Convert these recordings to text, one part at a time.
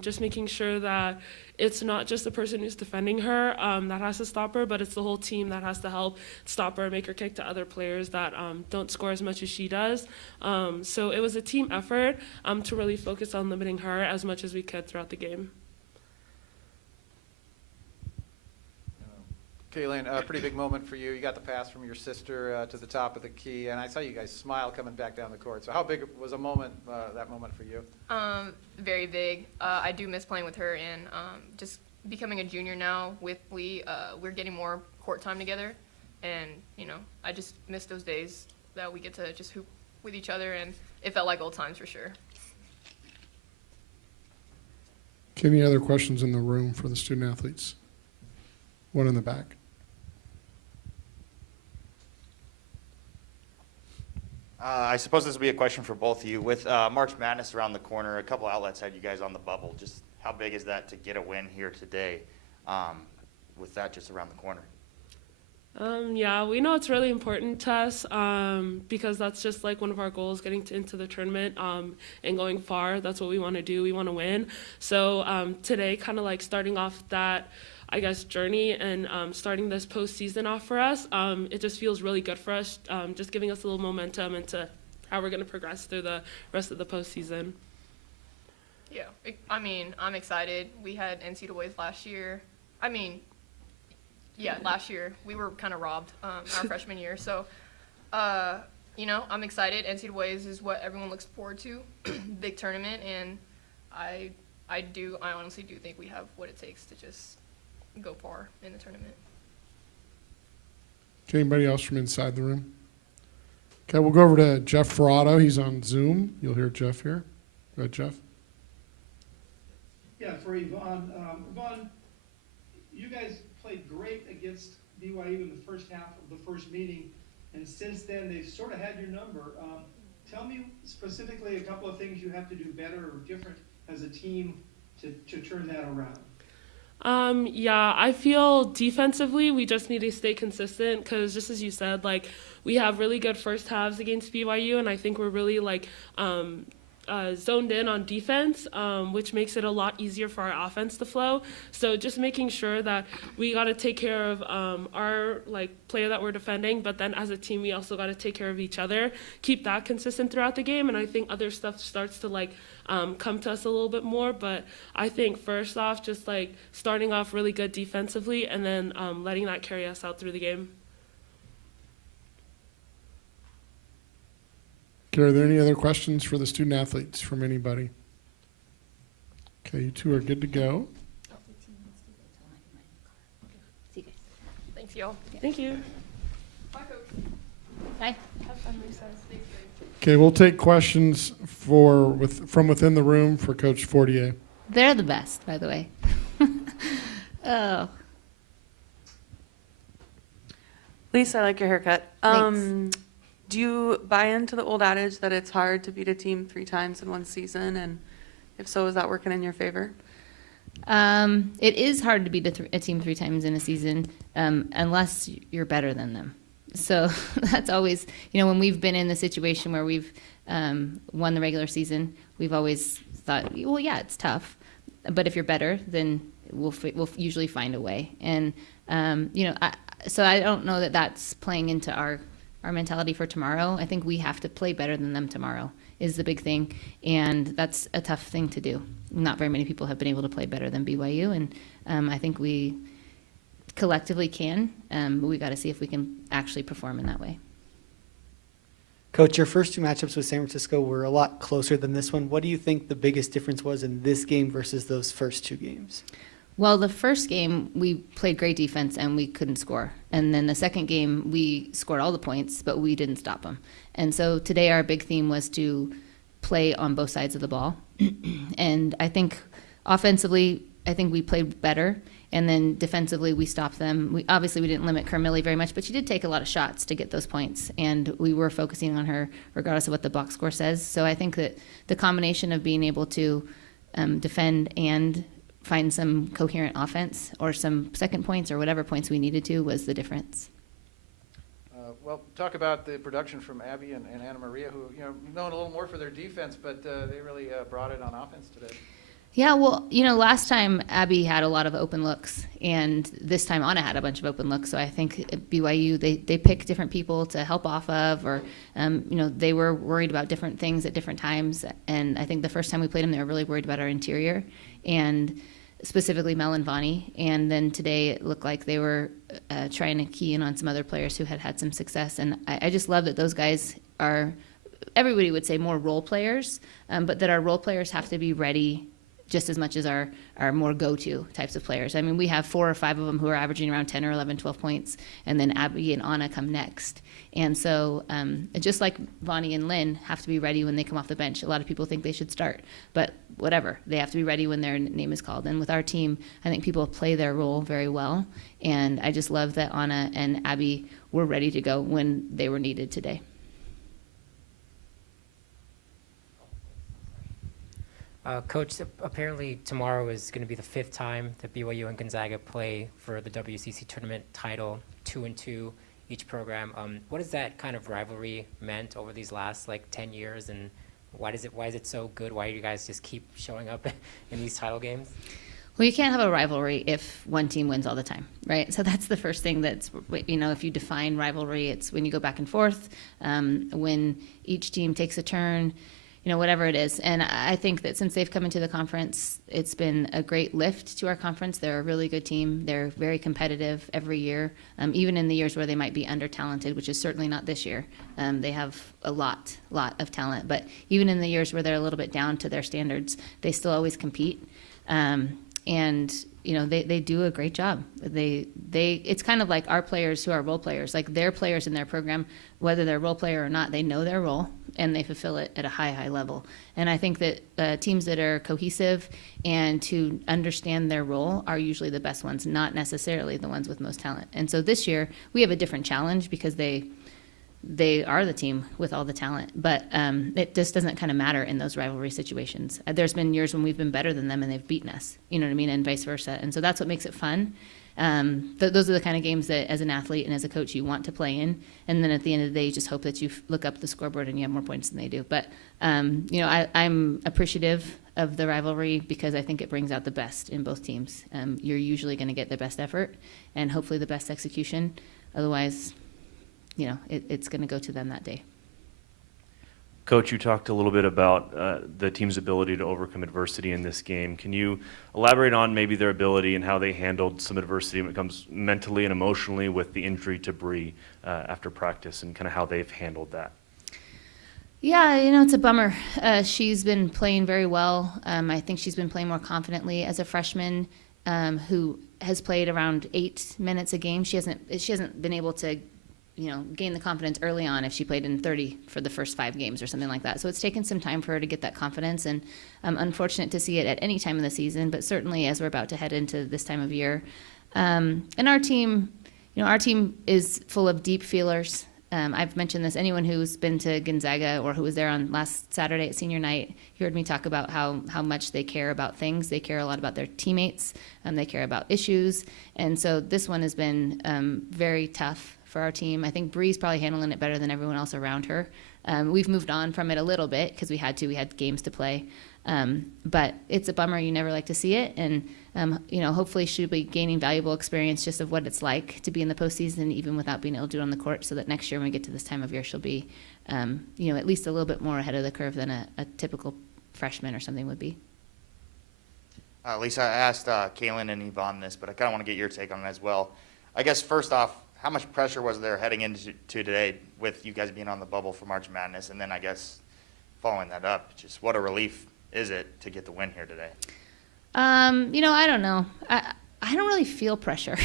Just making sure that it's not just the person who's defending her that has to stop her, but it's the whole team that has to help stop her, make her kick to other players that don't score as much as she does. So it was a team effort to really focus on limiting her as much as we could throughout the game. Kaylin, a pretty big moment for you. You got the pass from your sister to the top of the key, and I saw you guys smile coming back down the court. So how big was that moment for you? Very big. I do miss playing with her, and just becoming a junior now with Lee, we're getting more court time together, and I just miss those days that we get to just hoop with each other, and it felt like old times for sure. Okay, any other questions in the room for the student athletes? One in the back. I suppose this will be a question for both of you. With March Madness around the corner, a couple outlets had you guys on the bubble. Just how big is that to get a win here today with that just around the corner? Yeah, we know it's really important to us because that's just like one of our goals, getting into the tournament and going far. That's what we want to do. We want to win. So today, kind of like starting off that, I guess, journey and starting this postseason off for us, it just feels really good for us, just giving us a little momentum into how we're going to progress through the rest of the postseason. Yeah, I'm excited. We had NCAAs last year. Last year we were kind of robbed our freshman year. So, I'm excited. NCAAs is what everyone looks forward to, big tournament, and I honestly do think we have what it takes to just go far in the tournament. Okay, anybody else from inside the room? Okay, we'll go over to Jeff Ferrato. He's on Zoom. You'll hear Jeff here. Go ahead, Jeff. Yeah, for Yvonne. Yvonne, you guys played great against BYU in the first half of the first meeting, and since then they've sort of had your number. Tell me specifically a couple of things you have to do better or different as a team to turn that around. Yeah, I feel defensively we just need to stay consistent because just as you said, like we have really good first halves against BYU, and I think we're really like zoned in on defense, which makes it a lot easier for our offense to flow. So just making sure that we got to take care of our like player that we're defending, but then as a team we also got to take care of each other, keep that consistent throughout the game, and I think other stuff starts to like come to us a little bit more. But I think first off, just like starting off really good defensively and then letting that carry us out through the game. Okay, are there any other questions for the student athletes from anybody? Okay, you two are good to go. Thanks, y'all. Thank you. Bye, Coach. Bye. Have fun, recess. Okay, we'll take questions from within the room for Coach Fortier. They're the best, by the way. Oh. Lisa, I like your haircut. Thanks. Do you buy into the old adage that it's hard to beat a team 3 times in one season? And if so, is that working in your favor? It is hard to beat a team 3 times in a season unless you're better than them. So that's always, when we've been in the situation where we've won the regular season, we've always thought, well, yeah, it's tough. But if you're better, then we'll usually find a way. And, so I don't know that that's playing into our mentality for tomorrow. I think we have to play better than them tomorrow is the big thing. And that's a tough thing to do. Not very many people have been able to play better than BYU. And I think we collectively can, but we got to see if we can actually perform in that way. Coach, your first 2 matchups with San Francisco were a lot closer than this one. What do you think the biggest difference was in this game versus those first 2 games? Well, the first game, we played great defense and we couldn't score. And then the second game, we scored all the points, but we didn't stop them. And so today our big theme was to play on both sides of the ball. And I think offensively, we played better. And then defensively, we stopped them. We didn't limit Carmilli very much, but she did take a lot of shots to get those points. And we were focusing on her regardless of what the box score says. So I think that the combination of being able to defend and find some coherent offense or some second points or whatever points we needed to was the difference. Well, talk about the production from Abby and Anna Maria, who known a little more for their defense, but they really brought it on offense today. Yeah, well, last time Abby had a lot of open looks, and this time Anna had a bunch of open looks. So I think at BYU, they pick different people to help off of, or, they were worried about different things at different times. And I think the first time we played them, they were really worried about our interior, and specifically Mel and Vonnie. And then today it looked like they were trying to key in on some other players who had some success. And I just love that those guys are, everybody would say more role players, but that our role players have to be ready just as much as our more go-to types of players. I mean, we have 4 or 5 of them who are averaging around 10 or 11, 12 points, and then Abby and Anna come next. And so just like Vonnie and Lynn have to be ready when they come off the bench. A lot of people think they should start, but whatever. They have to be ready when their name is called. And with our team, I think people play their role very well, and I just love that Anna and Abby were ready to go when they were needed today. Coach, apparently tomorrow is going to be the 5th time that BYU and Gonzaga play for the WCC tournament title, 2-2 each program. What has that kind of rivalry meant over these last 10 years, and why is it so good? Why do you guys just keep showing up in these title games? Well, you can't have a rivalry if one team wins all the time, right? So that's the first thing that's, if you define rivalry, it's when you go back and forth, when each team takes a turn, whatever it is. And I think that since they've come into the conference, it's been a great lift to our conference. They're a really good team. They're very competitive every year, even in the years where they might be under-talented, which is certainly not this year. They have a lot of talent. But even in the years where they're a little bit down to their standards, they still always compete. And they do a great job. It's kind of like our players who are role players, like their players in their program, whether they're a role player or not, they know their role and they fulfill it at a high level. And I think that teams that are cohesive and to understand their role are usually the best ones, not necessarily the ones with most talent. And so this year we have a different challenge because they are the team with all the talent, but it just doesn't kind of matter in those rivalry situations. There's been years when we've been better than them and they've beaten us, you know what I mean, and vice versa. And so that's what makes it fun. Those are the kind of games that as an athlete and as a coach you want to play in, and then at the end of the day you just hope that you look up the scoreboard and you have more points than they do. But I'm appreciative of the rivalry because I think it brings out the best in both teams. You're usually going to get the best effort and hopefully the best execution. Otherwise, it's going to go to them that day. Coach, you talked a little bit about the team's ability to overcome adversity in this game. Can you elaborate on maybe their ability and how they handled some adversity when it comes mentally and emotionally with the injury to Bree after practice and kind of how they've handled that? Yeah, it's a bummer. She's been playing very well. I think she's been playing more confidently as a freshman who has played around 8 minutes a game. She hasn't been able to gain the confidence early on if she played in 30 for the first 5 games or something like that. So it's taken some time for her to get that confidence, and I'm unfortunate to see it at any time in the season, but certainly as we're about to head into this time of year. And our team is full of deep feelers. I've mentioned this. Anyone who's been to Gonzaga or who was there on last Saturday at senior night, you heard me talk about how much they care about things. They care a lot about their teammates. They care about issues. And so this one has been very tough for our team. I think Bree's probably handling it better than everyone else around her. We've moved on from it a little bit because we had games to play. But it's a bummer. You never like to see it. And, hopefully she'll be gaining valuable experience just of what it's like to be in the postseason, even without being able to do it on the court, so that next year when we get to this time of year, she'll be, at least a little bit more ahead of the curve than a typical freshman or something would be. Lisa, I asked Kaylin and Yvonne this, but I kind of want to get your take on it as well. I guess first off, how much pressure was there heading into today with you guys being on the bubble for March Madness? And then I guess following that up, just what a relief is it to get the win here today? I don't know. I don't really feel pressure.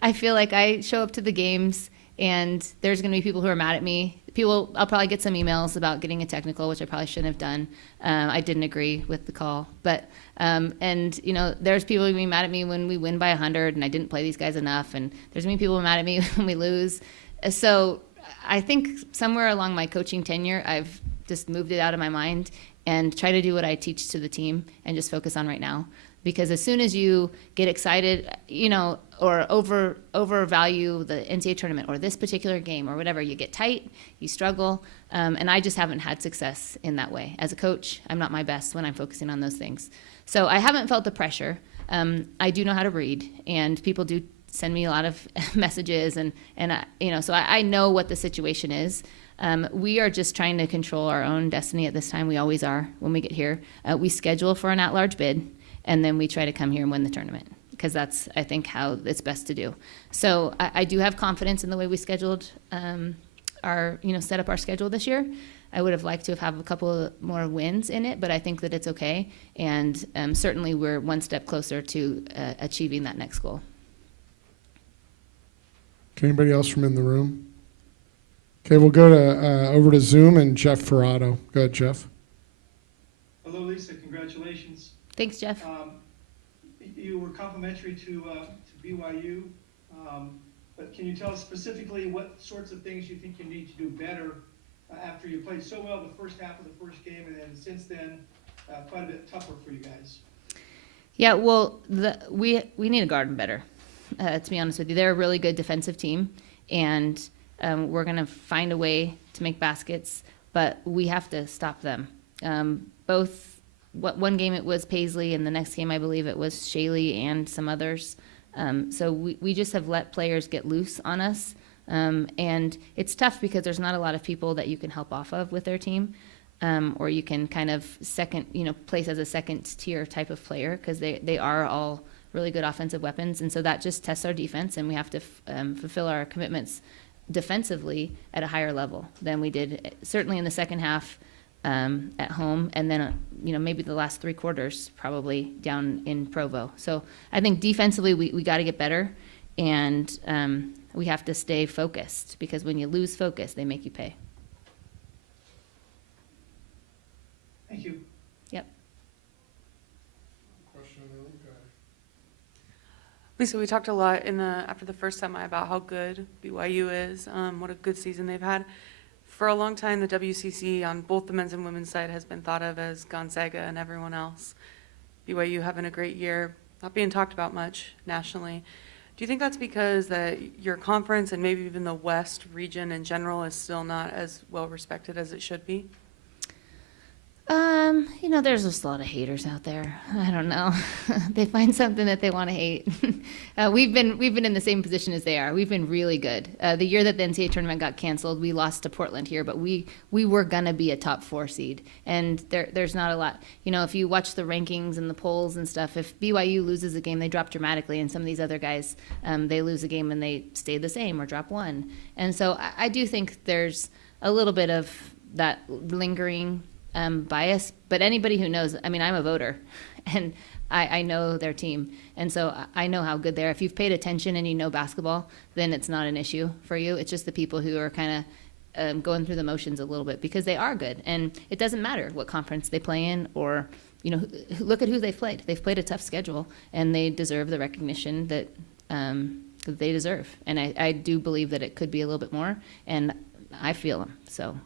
I feel like I show up to the games and there's going to be people who are mad at me. I'll probably get some emails about getting a technical, which I probably shouldn't have done. I didn't agree with the call, but there's people who are going to be mad at me when we win by 100 and I didn't play these guys enough, and there's going to be people mad at me when we lose. So I think somewhere along my coaching tenure, I've just moved it out of my mind, and try to do what I teach to the team and just focus on right now. Because as soon as you get excited, or overvalue the NCAA tournament or this particular game or whatever, you get tight, you struggle, and I just haven't had success in that way. As a coach, I'm not my best when I'm focusing on those things. So I haven't felt the pressure. I do know how to read, and people do send me a lot of messages, and so I know what the situation is. We are just trying to control our own destiny at this time. We always are when we get here. We schedule for an at-large bid, and then we try to come here and win the tournament, because that's, I think, how it's best to do. So I do have confidence in the way we scheduled set up our schedule this year. I would have liked to have a couple more wins in it, but I think that it's okay. And certainly we're one step closer to achieving that next goal. Okay, anybody else from in the room? Okay, we'll go to over to Zoom and Jeff Ferrato. Go ahead, Jeff. Hello, Lisa, congratulations. Thanks, Jeff. You were complimentary to BYU, but can you tell us specifically what sorts of things you think you need to do better after you played so well the first half of the first game, and then since then, quite a bit tougher for you guys? Yeah, well, we need to guard them better, to be honest with you. They're a really good defensive team, and we're going to find a way to make baskets, but we have to stop them. One game it was Paisley, and the next game I believe it was Shaley and some others. So we just have let players get loose on us. And it's tough because there's not a lot of people that you can help off of with their team, or you can kind of place as a second tier type of player, because they are all really good offensive weapons. And so that just tests our defense, and we have to fulfill our commitments defensively at a higher level than we did, certainly in the second half at home, and then maybe the last 3 quarters probably down in Provo. So I think defensively we got to get better, and we have to stay focused, because when you lose focus, they make you pay. Thank you. Yep. Question in the room, go ahead. Lisa, we talked a lot after the first semi about how good BYU is, what a good season they've had. For a long time, the WCC on both the men's and women's side has been thought of as Gonzaga and everyone else. BYU having a great year, not being talked about much nationally. Do you think that's because that your conference and maybe even the West region in general is still not as well respected as it should be? There's just a lot of haters out there. I don't know. They find something that they want to hate. We've been in the same position as they are. We've been really good. The year that the NCAA tournament got canceled, we lost to Portland here, but we were gonna be a top 4 seed. And there's not a lot. If you watch the rankings and the polls and stuff, if BYU loses a game, they drop dramatically, and some of these other guys, they lose a game and they stay the same or drop 1. And so I do think there's a little bit of that lingering bias, but anybody who knows, I'm a voter, and I know their team, and so I know how good they are. If you've paid attention and you know basketball, then it's not an issue for you. It's just the people who are kind of going through the motions a little bit, because they are good, and it doesn't matter what conference they play in, or look at who they've played. They've played a tough schedule, and they deserve the recognition that they deserve. And I do believe that it could be a little bit more, and I feel them. So.